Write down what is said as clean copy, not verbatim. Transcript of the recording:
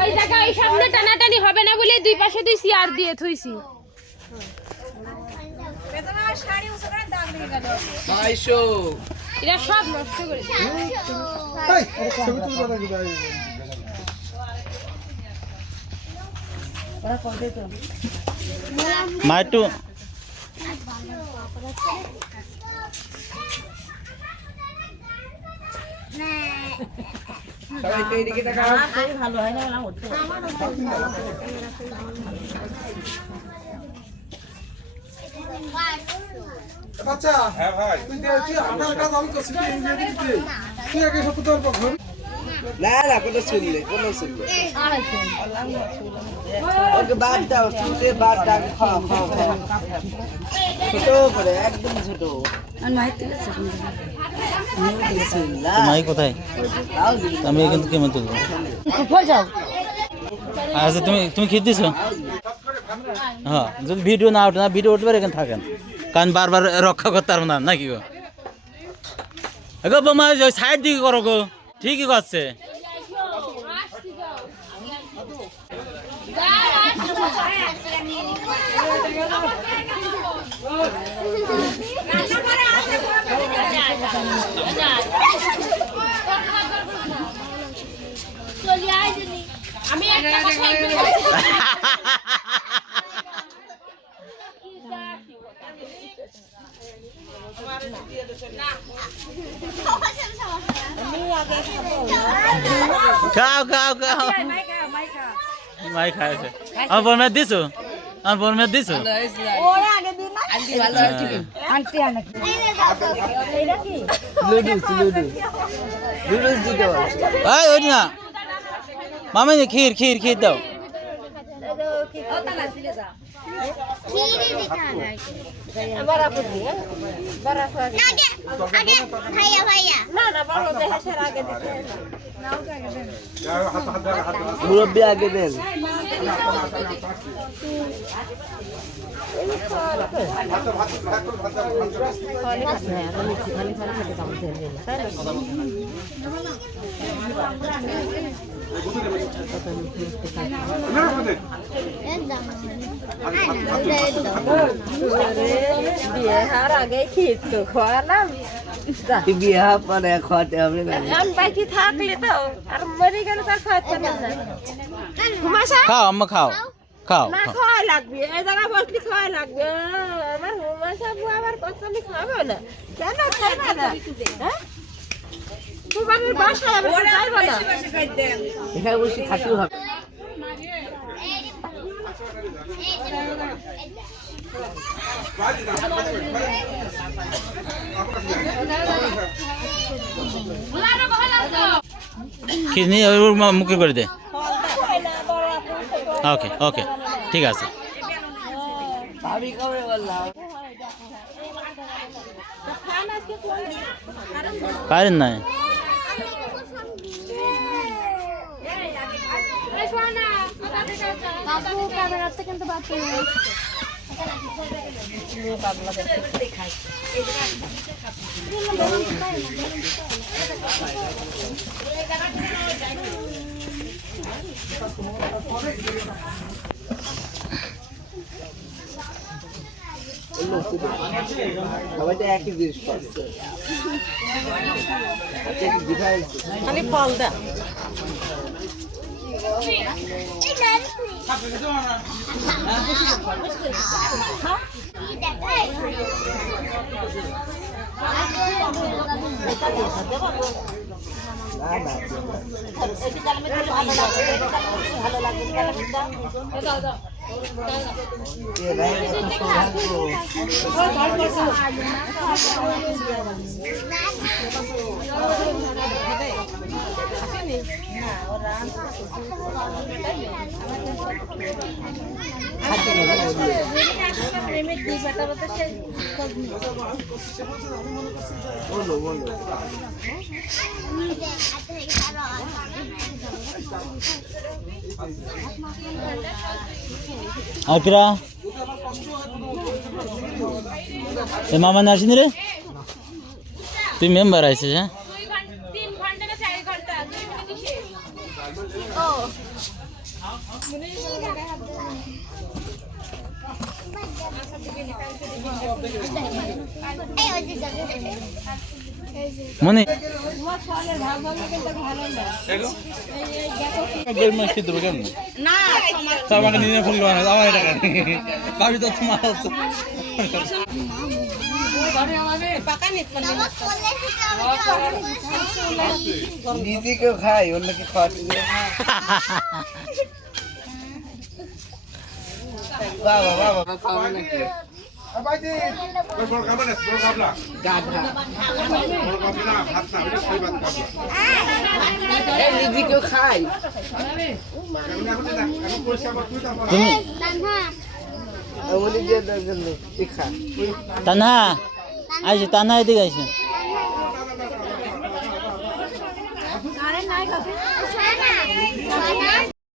ওই জায়গায় সামনে টানাটানি হবে না বলে দুই পাশে দুই চেয়ার দিয়ে থুইছি। এরা সব নষ্ট করেছে। মাইটু ভালো হয় না বাচ্চা হ্যাঁ ভাই তুই আমার কাজ আমি করছি তুই আগে সব তোর পক্ষে না না কোনো শুনলে ওকে বাদ দাও শুনতে বাদ দাও খাও ছোট করে একদম ছোট মাই কোথায় আমি এখান থেকে কেমন তুলবো আচ্ছা তুমি খেয়ে দিছো হ্যাঁ যদি ভিডিও না ওঠে না ভিডিও উঠবে এখানে থাকেন কারণ বারবার রক্ষা করতে পারবো না নাকি গো গো বোমা সাইড দিকে করো গো ঠিকই করছে আমি একটা কথা খাও খাও খাও মাই খাইছে আমার বোন মেয়ে দিছো আমার বোন মেয়ে দিছো লুডুস দিতে বল ওই না মামা ক্ষীর ক্ষীর ক্ষীর দাও মুরব্বী আগে দেন বিয়ে পরে খাওয়াতে হবে না খাও আম্মা খাও খাও খাওয়া লাগবে এই জায়গা বসলে খাওয়া লাগবে আমার হুমাশা বুয়া আবার কথা আমি খাবো না কেন খাইবে না হ্যাঁ তোমার বাসায় আবার খাইবো না এখানে বসে খাতেও হবে ক্ষীর নিয়ে মুখে করে দে ওকে ওকে ঠিক আছে ভাবি কবে বললাম কারেন্ট নাই কিন্তু বাচ্চা সবাই তো একই জিনিস করছে খালি ফল দা Akira এ মামা না আসিনি রে তুই মেম্বার আইছিস হ্যাঁ 3 ঘন্টা না 4 ঘন্টা 2 মিনিট মনে নিজেকেও খাই অন্যকে খাওয়াতে বাবা বাবা খাওয়া নাকি আবাইজি বড় খাবার না বড় খাবলা গাধা বড় খাবলা ভাত না ওটা খাই ভাত খাবলা নিজেকেও খাই আমি এখন না আমি পয়সা বা তুই তা তুমি বলি দিয়ে দেওয়ার জন্য খা তানহা আইসে তানহা এদিকে আইসে আরে নাই খাবে